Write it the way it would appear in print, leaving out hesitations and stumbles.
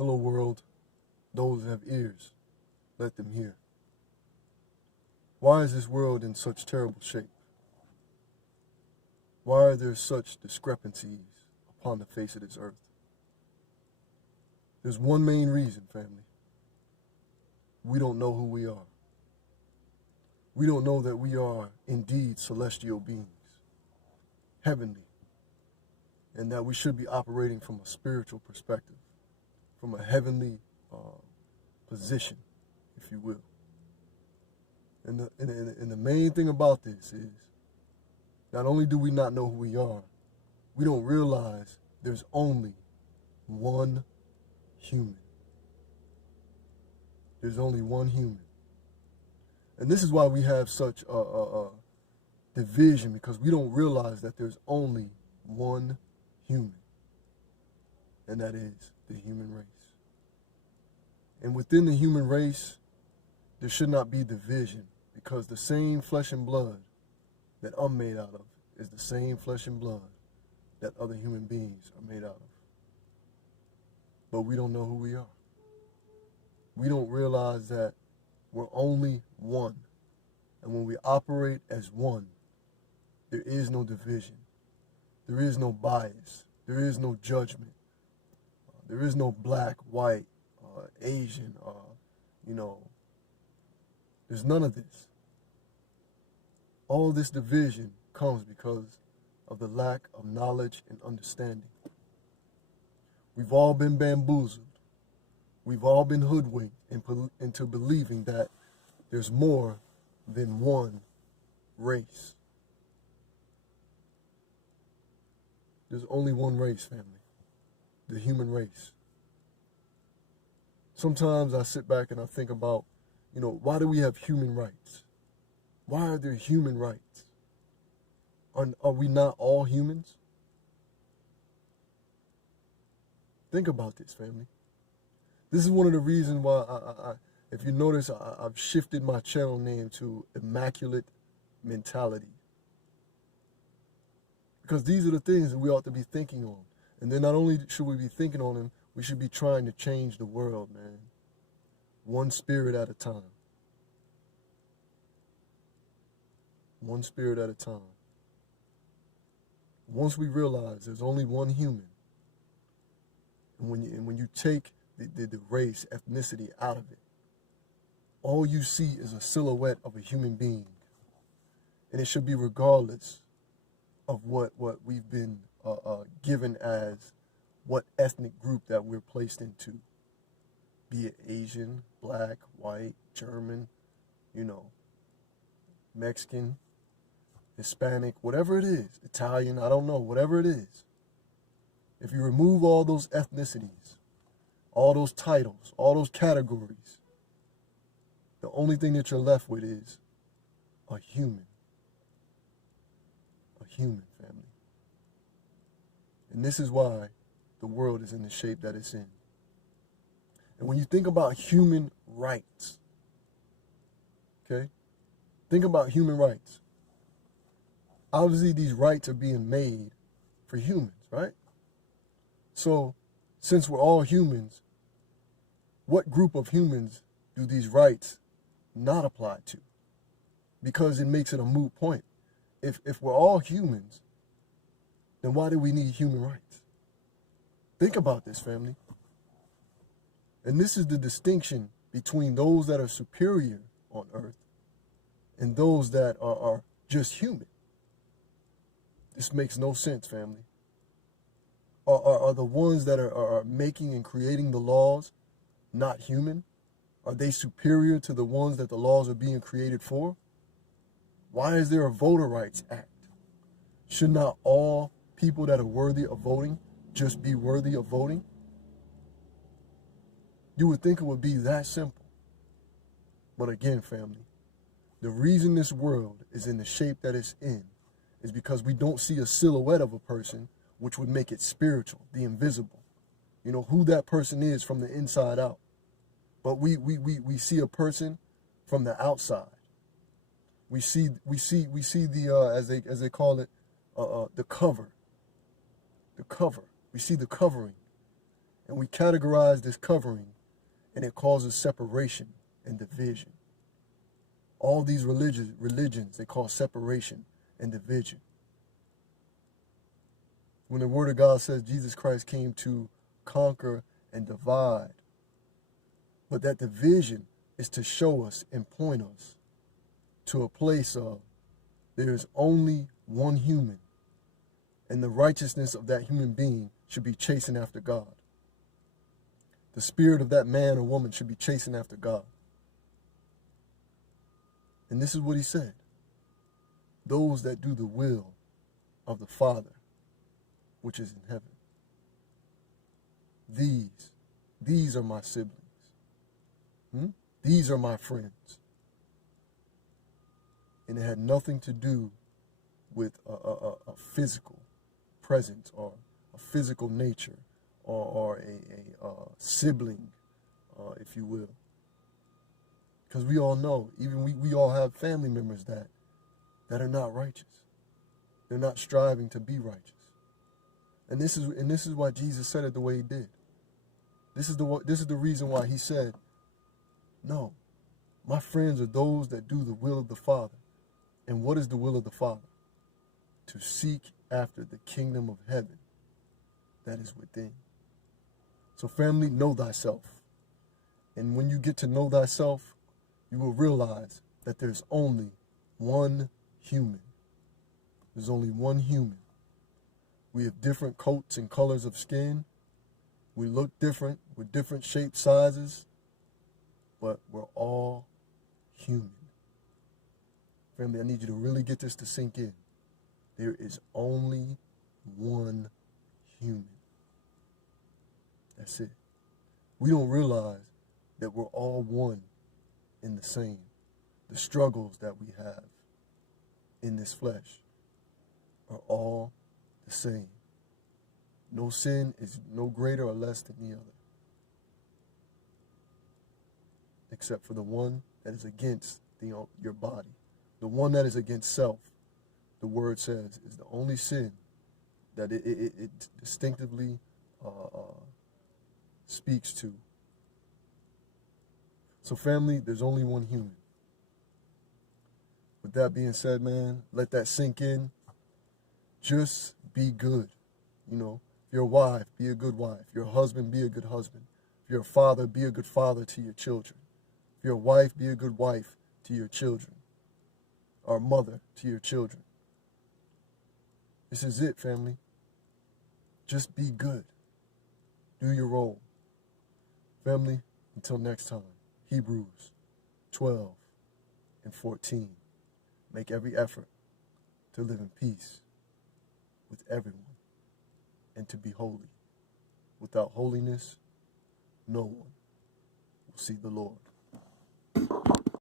Hello, world. Those that have ears, let them hear. Why is this world in such terrible shape? Why are there such discrepancies upon the face of this earth? There's one main reason, family. We don't know who we are. We don't know that we are indeed celestial beings, heavenly, and that we should be operating from a spiritual perspective, from a heavenly position, if you will. And the main thing about this is, not only do we not know who we are, we don't realize there's only one human. There's only one human. And this is why we have such a division, because we don't realize that there's only one human, and that is the human race. And within the human race, there should not be division, because the same flesh and blood that I'm made out of is the same flesh and blood that other human beings are made out of. But we don't know who we are. We don't realize that we're only one. And when we operate as one, there is no division. There is no bias. There is no judgment. There is no black, white, Asian, there's none of this. All this division comes because of the lack of knowledge and understanding. We've all been bamboozled. We've all been hoodwinked into believing that there's more than one race. There's only one race, family. The human race. Sometimes I sit back and I think about, why do we have human rights? Why are there human rights? Are we not all humans? Think about this, family. This is one of the reasons why if you notice, I've shifted my channel name to Immaculate Mentality. Because these are the things that we ought to be thinking on. And then not only should we be thinking on them, we should be trying to change the world, man. One spirit at a time. One spirit at a time. Once we realize there's only one human, and when you take the race, ethnicity out of it, all you see is a silhouette of a human being. And it should be regardless of what we've been given as what ethnic group that we're placed into. Be it Asian, black, white, German, Mexican, Hispanic, whatever it is, Italian, I don't know, whatever it is. If you remove all those ethnicities, all those titles, all those categories, the only thing that you're left with is a human. A human, family. And this is why the world is in the shape that it's in. And when you think about human rights, okay? Think about human rights. Obviously, these rights are being made for humans, right? So, since we're all humans, what group of humans do these rights not apply to? Because it makes it a moot point. If we're all humans, then why do we need human rights? Think about this, family. And this is the distinction between those that are superior on earth and those that are just human. This makes no sense, family. Are the ones that are making and creating the laws not human? Are they superior to the ones that the laws are being created for? Why is there a Voter Rights Act? Should not all people that are worthy of voting just be worthy of voting? You would think it would be that simple. But again, family, the reason this world is in the shape that it's in is because we don't see a silhouette of a person, which would make it spiritual, the invisible. Who that person is from the inside out. But we see a person from the outside. We see the as they call it, the cover. The cover. We see the covering. And we categorize this covering, and it causes separation and division. All these religions, they cause separation and division. When the Word of God says Jesus Christ came to conquer and divide, but that division is to show us and point us to a place of there is only one human, and the righteousness of that human being should be chasing after God. The spirit of that man or woman should be chasing after God. And this is what he said. Those that do the will of the Father, which is in heaven. These are my siblings. These are my friends. And it had nothing to do with a physical presence or a physical nature or a sibling, if you will. Because we all know, even we all have family members that are not righteous. They're not striving to be righteous. And this is why Jesus said it the way he did. This is the reason why he said, no, my friends are those that do the will of the Father. And what is the will of the Father? To seek after the kingdom of heaven that is within. So family, know thyself. And when you get to know thyself, you will realize that there's only one human. There's only one human. We have different coats and colors of skin. We look different with different shapes, sizes, but we're all human. Family, I need you to really get this to sink in. There is only one human. That's it. We don't realize that we're all one in the same. The struggles that we have in this flesh are all the same. No sin is no greater or less than the other, except for the one that is against your body. The one that is against self, the word says, is the only sin that it distinctively speaks to. So family, there's only one human. With that being said, man, let that sink in. Just be good. You know, if you're a wife, be a good wife. If you're a husband, be a good husband. If you're a father, be a good father to your children. If you're a wife, be a good wife to your children. Or a mother to your children. This is it, family. Just be good. Do your role. Family, until next time, Hebrews 12:14. Make every effort to live in peace with everyone and to be holy. Without holiness, no one will see the Lord.